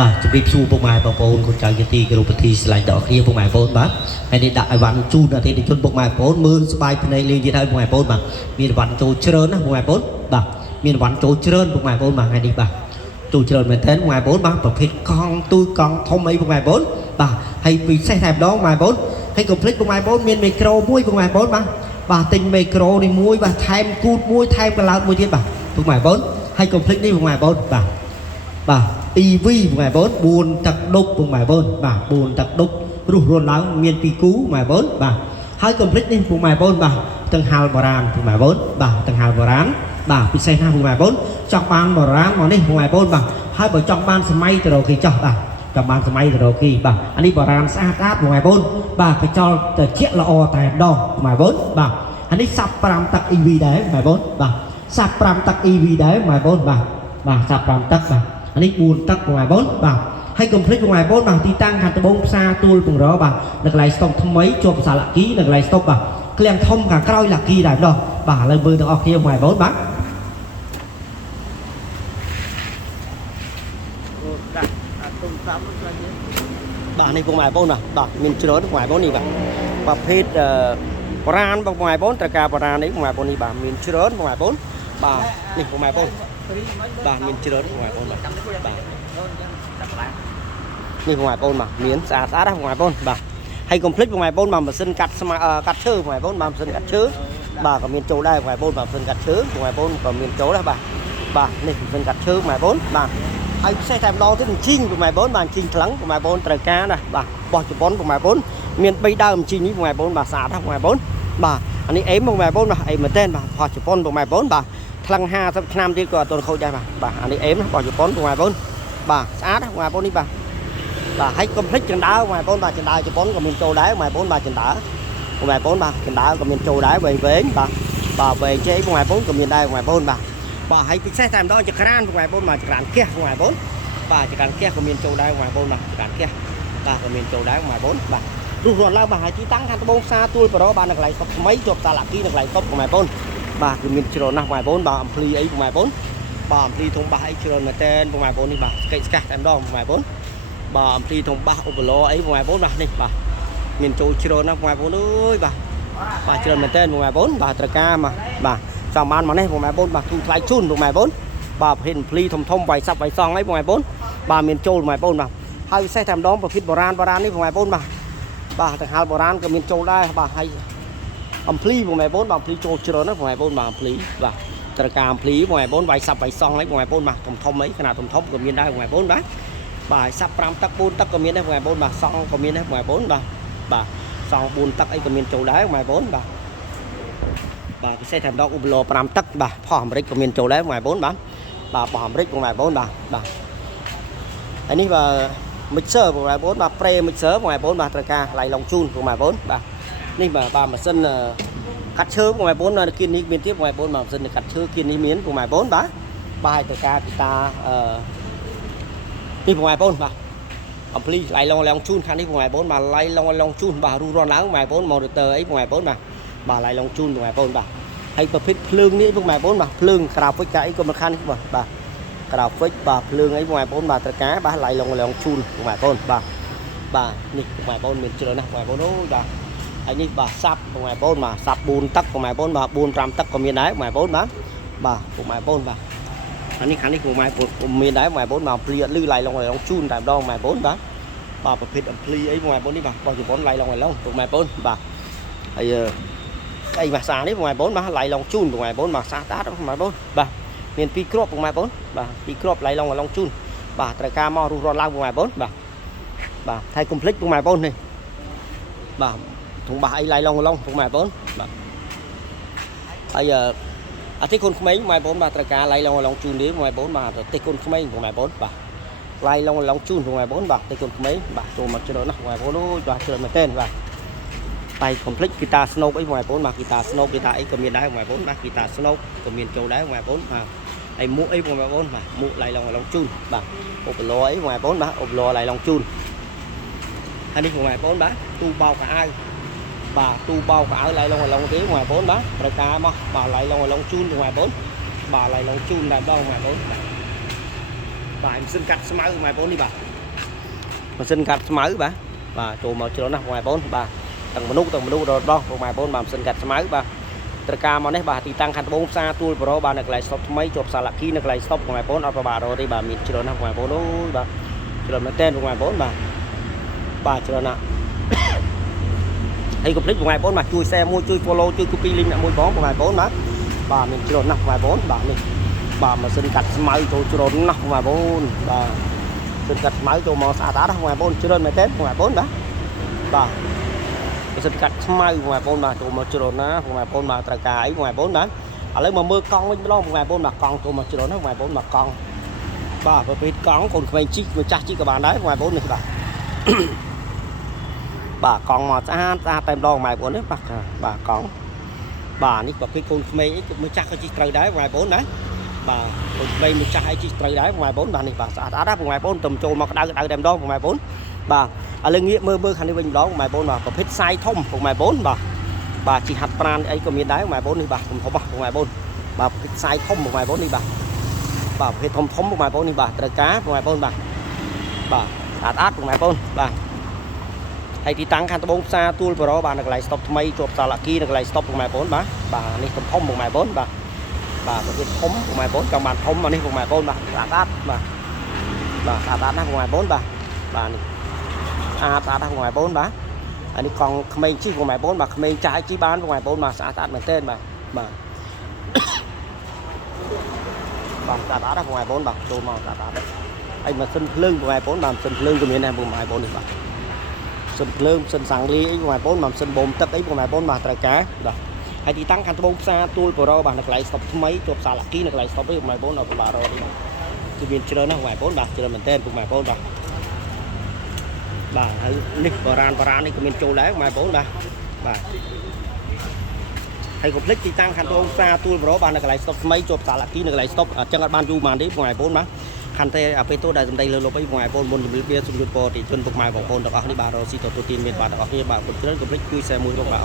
បាទជម្រាបសួរពុកម៉ែបងប្អូនកូនចៅជាទីគោរពទីស្រឡាញ់ដល់គ្នាពុកម៉ែបងប្អូនបាទហើយនេះដាក់អីវ៉ាន់ជូនអតិថិជនពុកម៉ែបងប្អូនមើលស្បាយភ្នែកលេងទៀតហើយពុកម៉ែបងប្អូនបាទមានអីវ៉ាន់ចូលច្រើនណាពុកម៉ែបងប្អូនបាទមានអីវ៉ាន់ចូលច្រើនពុកម៉ែបងប្អូនបាទថ្ងៃនេះបាទចូលច្រើនមែនទែនពុកម៉ែបងប្អូនបាទប្រភេទកង់ទូយកង់ធំអីពុកម៉ែបងប្អូនបាទហើយពិសេសតែម្ដងពុកម៉ែបងប្អូនហើយកុំភ្លេចពុកម៉ែបងប្អូនមានមីក្រូមួយពុកម៉ែបងប្អូនបាទទិញមីក្រូនេះមួយបាទថែមគូតមួយថែមកឡោតមួយទៀតបាទពុកម៉ែបងប្អូនហើយកុំភ្លេចនេះពុកម៉ែបងប្អូនបាទ EV ពុកម៉ែបងប្អូន4ទឹកដុបពុកម៉ែបងប្អូនបាទ4ទឹកដុបរស់រនឡើងមាន2គូម៉ែបងប្អូនបាទហើយកុំភ្លេចនេះពុកម៉ែបងប្អូនបាទទាំងហាលបុរាណពុកម៉ែបងប្អូនបាទទាំងហាលបុរាណបាទពិសេសណាស់ពុកម៉ែបងប្អូនចង់បានបុរាណមកនេះពុកម៉ែបងប្អូនបាទហើយបើចង់បានសម័យទៅរកគេចោះបាទចង់បានសម័យទៅរកគេបាទអានេះបុរាណស្អាតស្អាតពុកម៉ែបងប្អូនបាទកញ្ចល់ត្រជាក់ល្អតែម្ដងពុកម៉ែបងប្អូនបាទអានេះសាប់5ទឹក EV ដែរពុកម៉ែបងប្អូនបាទសាប់5ទឹក EV ដែរពុកម៉ែបងប្អូនបាទសាប់5ទឹកបាទអានេះ4ទឹកពុកម៉ែបងប្អូនបាទហើយកុំភ្លេចពុកម៉ែបងប្អូនបាទទីតាំងខាងត្បូងផ្សារទួលពងរបាទនៅកន្លែងស្តុកថ្មីជាប់ផ្សារលាក់គីនៅកន្លែងស្តុកបាទឃ្លាំងធំខាងក្រោយលាក់គីដែរម្ដងបាទឥឡូវមើលទាំងអស់គ្នាពុកម៉ែបងប្អូនបាទបាទនេះពុកម៉ែបងប្អូនបាទមានច្រើនពុកម៉ែបងប្អូននេះបាទប្រភេទបុរាណពុកម៉ែបងប្អូនត្រូវការបុរាណនេះពុកម៉ែបងប្អូននេះបាទមានច្រើនពុកម៉ែបងប្អូនបាទនេះពុកម៉ែបងប្អូនបាទមានច្រើនពុកម៉ែបងប្អូនបាទនេះពុកម៉ែបងប្អូនបាទមានស្អាតស្អាតណាពុកម៉ែបងប្អូនបាទហើយកុំភ្លេចពុកម៉ែបងប្អូនបាទម៉ាស៊ីនកាត់កាត់ឈើពុកម៉ែបងប្អូនបាទម៉ាស៊ីនកាត់ឈើបាទក៏មានចូលដែរពុកម៉ែបងប្អូនបាទម៉ាស៊ីនកាត់ឈើពុកម៉ែបងប្អូនក៏មានចូលដែរបាទនេះម៉ាស៊ីនកាត់ឈើពុកម៉ែបងប្អូនបាទហើយពិសេសតែម្ដងទៀតជីងពុកម៉ែបងប្អូនបាទជីងខ្លាំងពុកម៉ែបងប្អូនត្រូវការណាបាទបោះជប៉ុនពុកម៉ែបងប្អូនមាន3ដើមជីងនេះពុកម៉ែបងប្អូនបាទស្អាតណាពុកម៉ែបងប្អូនបាទអានេះអេមពុកម៉ែបងប្អូនបាទអេមមែនតើបាទបោះជប៉ុនពុកម៉ែបងប្អូនបាទខ្លាំង50ឆ្នាំទៀតក៏អត់ទាន់ខូចដែរបាទអានេះអេមបោះជប៉ុនពុកម៉ែបងប្អូនបាទស្អាតណាពុកម៉ែបងប្អូននេះបាទហើយកុំភ្លេចចណ្ដើពុកម៉ែបងប្អូនបាទចណ្ដើជប៉ុនក៏មានចូលដែរពុកម៉ែបងប្អូនបាទចណ្ដើពុកម៉ែបងប្អូនបាទចណ្ដើក៏មានចូលដែរវែងបាទវែងជ័យពុកម៉ែបងប្អូនក៏មានដែរពុកម៉ែបងប្អូនបាទហើយពិសេសតែម្ដងចក្រានពុកម៉ែបងប្អូនបាទចក្រានគះពុកម៉ែបងប្អូនបាទចក្រានគះក៏មានចូលដែរពុកម៉ែបងប្អូនបាទចក្រានគះបាទក៏មានចូលដែរពុកម៉ែបងប្អូនបាទរស់រនឡើងបាទហើយទីតាំងខាងត្បូងផ្សារទួលបរោបាទនៅកន្លែងស្តុកថ្មីជាប់សាលាគីនៅកន្លែងស្តុកពុកម៉ែបងប្អូនបាទគឺមានច្រើនណាស់ពុកម៉ែបងប្អូនបាទអំភ្លីអីពុកម៉ែបងប្អូនបាទអំភ្លីធំបាសអីច្រើនមែនតើពុកម៉ែបងប្អូននេះបាទស្កេតស្កាស់តែម្ដងពុកម៉ែបងប្អូនបាទអំភ្លីធំបាសឧបឡអីពុកម៉ែបងប្អូនបាទនេះបាទមានចូលច្រើនណាស់ពុកម៉ែបងប្អូនអើយបាទច្រើនមែនតើពុកម៉ែបងប្អូនបាទត្រូវការមកបាទចង់បានមកនេះពុកម៉ែបងប្អូនបាទទូថ្លៃជូនពុកម៉ែបងប្អូនបាទប្រភេទអំភ្លីធំវាយសាប់វាយសងអីពុកម៉ែបងប្អូនបាទមានចូលពុកម៉ែបងប្អូនបាទហើយពិសេសតែម្ដងប្រភេទបុរាណនេះពុកម៉ែបងប្អូនបាទទាំងហាលបុរាណក៏មានចូលដែរបាទហើយអំភ្លីពុកម៉ែបងប្អូនបាទអំភ្លីចូលច្រើនណាស់ពុកម៉ែបងប្អូនបាទអំភ្លីបាទត្រូវការអំភ្លីពុកម៉ែបងប្អូនវាយសាប់វាយសងអីពុកម៉ែបងប្អូនបាទធំអីខនាធំក៏មានដែរពុកម៉ែបងប្អូនបាទសាប់5ទឹក4ទឹកក៏មានដែរពុកម៉ែបងប្អូនបាទសងក៏មានដែរពុកម៉ែបងប្អូនបាទសង4ទឹកអីក៏មានចូលដែរពុកម៉ែបងប្អូនបាទពិសេសតែម្ដងឧបឡ5ទឹកបាទផោះអាមេរិកក៏មានចូលដែរពុកម៉ែបងប្អូនបាទបោះអាមេរិកពុកម៉ែបងប្អូនបាទហើយនេះបាទmixer ពុកម៉ែបងប្អូនបាទប្រេ mixer ពុកម៉ែបងប្អូនបាទត្រូវការឡៃឡុងជូនពុកម៉ែបងប្អូនបាទនេះបាទម៉ាស៊ីនកាត់ឈើពុកម៉ែបងប្អូននៅគៀននេះមានទៀតពុកម៉ែបងប្អូនម៉ាស៊ីនកាត់ឈើគៀននេះមានពុកម៉ែបងប្អូនបាទត្រូវការពីតានេះពុកម៉ែបងប្អូនបាទអំភ្លីឡៃឡុងជូនខាងនេះពុកម៉ែបងប្អូនបាទឡៃឡុងជូនបាទរស់រនឡើងពុកម៉ែបងប្អូន motor អីពុកម៉ែបងប្អូនបាទឡៃឡុងជូនពុកម៉ែបងប្អូនបាទហើយប្រភេទភ្លើងនេះពុកម៉ែបងប្អូនបាទភ្លើងក្រាហ្វិកកាអីក៏មិនខាននេះបាទក្រាហ្វិកបាទភ្លើងអីពុកម៉ែបងប្អូនបាទត្រូវការបាទឡៃឡុងជូនពុកម៉ែបងប្អូនបាទនេះពុកម៉ែបងប្អូនមានច្រើនណាស់ពុកម៉ែបងប្អូនអូយបាទហើយនេះបាទសាប់ពុកម៉ែបងប្អូនបាទសាប់4ទឹកពុកម៉ែបងប្អូនបាទ4 5ទឹកក៏មានដែរពុកម៉ែបងប្អូនបាទពុកម៉ែបងប្អូនបាទអានេះខាងនេះពុកម៉ែបងប្អូនមានដែរពុកម៉ែបងប្អូនបាទភ្លីអត់លឺឡៃឡុងជូនតែម្ដងពុកម៉ែបងប្អូនបាទប្រភេទអំភ្លីអីពុកម៉ែបងប្អូននេះបាទបោះជប៉ុនឡៃឡុងពុកម៉ែបងប្អូនបាទហើយអីម៉ាសានេះពុកម៉ែបងប្អូនបាទឡៃឡុងជូនពុកម៉ែបងប្អូនបាទសាស្តាតពុកម៉ែបងប្អូនបាទមាន2គ្រាប់ពុកម៉ែបងប្អូនបាទ2គ្រាប់ឡៃឡុងជូនបាទត្រូវការមករស់រនឡើងពុកម៉ែបងប្អូនបាទហើយកុំភ្លេចពុកម៉ែបងប្អូននេះបាទធំបាសអីឡៃឡុងពុកម៉ែបងប្អូនបាទហើយអាទិកូនក្មេងពុកម៉ែបងប្អូនបាទត្រូវការឡៃឡុងជូននេះពុកម៉ែបងប្អូនបាទអាទិកូនក្មេងពុកម៉ែបងប្អូនបាទឡៃឡុងជូនពុកម៉ែបងប្អូនបាទអាទិកូនក្មេងបាទចូលមកច្រើនណាស់ពុកម៉ែបងប្អូនអូយបាទច្រើនមែនទែនបាទតែកុំភ្លេចហ្គីតាស្នូកអីពុកម៉ែបងប្អូនបាទហ្គីតាស្នូកហ្គីតាអីក៏មានដែរពុកម៉ែបងប្អូនបាទហ្គីតាស្នូកក៏មានចូលដែរពុកម៉ែបងប្អូនបាទហើយមួកអីពុកម៉ែបងប្អូនបាទមួកឡៃឡុងជូនបាទឧបឡអីពុកម៉ែបងប្អូនបាទឧបឡឡៃឡុងជូនហើយនេះពុកម៉ែបងប្អូនបាទទូបោកកៅអៅបាទទូបោកកៅអៅឡៃឡុងទេពុកម៉ែបងប្អូនបាទត្រូវការមកបាទឡៃឡុងជូនពុកម៉ែបងប្អូនបាទឡៃឡុងជូនតែម្ដងពុកម៉ែបងប្អូនបាទម៉ាស៊ីនកាត់ស្មៅពុកម៉ែបងប្អូននេះបាទ mà xin cắt máy bà chỗ mà chưa nó ngoài 4 bà tầng một nút rồi đó ngoài 4 bà xin cắt máy bà tất cả mà đấy bà thì tăng khăn 4 xa tôi pro bà được lại stop mấy chụp xa là khi được lại stop ngoài 4 ở bà rồi thì bà mình chưa nó ngoài 4 đó bà chưa nó tên ngoài 4 bà chưa nó hay complete ngoài 4 mà chui xe mua chui follow chui copy link mua bón ngoài 4 đó bà mình chưa nó ngoài 4 bà mình bà mà xin cắt máy chỗ chưa nó ngoài 4 bà xin cắt máy chỗ màu xả đó ngoài 4 chưa đơn mày tết ngoài 4 đó bà xin cắt máy ngoài 4 mà chỗ mà chưa nó ngoài 4 mà tất cả ấy ngoài 4 đó ở lấy mà mưa con với lo ngoài 4 mà con chỗ mà chưa nó ngoài 4 mà con bà và biết con còn phải chi mà chắc chi các bạn đấy ngoài 4 này bà con mà ra tem đo ngoài 4 đấy bà con bà ní cái con mày mới chắc chi trời đấy ngoài 4 đấy bà đây mình chạy chỉ trời đáy ngoài 4 bà này bà xã đá ngoài 4 tầm trộn mà đau đem đó ngoài 4 bà ở lên nghĩa mơ khăn đi bên đó ngoài 4 mà có hết sai thông ngoài 4 bà chỉ hạt plan ấy có miền đáy ngoài 4 đi bà không có ngoài 4 bà sai thông ngoài 4 đi bà hết thông ngoài 4 đi bà trời cá ngoài 4 bà át ngoài 4 bà hay thì tăng khăn 4 xa tool vào đó bà được lại stop mấy chụp sao là kia được lại stop ngoài 4 bà này thông ngoài 4 bà có cái thống ngoài 4 trong bàn thống mà đi ngoài 4 bà đát bà đát ngoài 4 bà này đát ngoài 4 bà anh đi còn mình chi ngoài 4 bà mình trái chi bán ngoài 4 mà xã đát mình tên bà đát ngoài 4 bà đồ màu đát anh mà sân lương ngoài 4 bà sân lương của miền này vùng ngoài 4 bà sân lương sân sáng lý ngoài 4 mà sân bồn tất ấy ngoài 4 bà trời cá đó hay thì tăng khăn 4 xa tool pro bà được lại stop mấy chụp xa là ký được lại stop với ngoài 4 ở bà rồi thì viên chưa nó ngoài 4 bà chưa mình tên của ngoài 4 bà thấy nick brand này của mình châu đấy ngoài 4 bà hay cục thì tăng khăn 4 xa tool pro bà được lại stop mấy chụp xa là ký được lại stop ở chân ban du màn đấy ngoài 4 bà khăn thế ở tôi đã dần đây lơ với ngoài 4 môn bia sung po thì chân vực ngoài vòng 4 được ở đi bà rồi xí tổ tin miền bà được ở bà cũng rất cục chui xe mùi của bà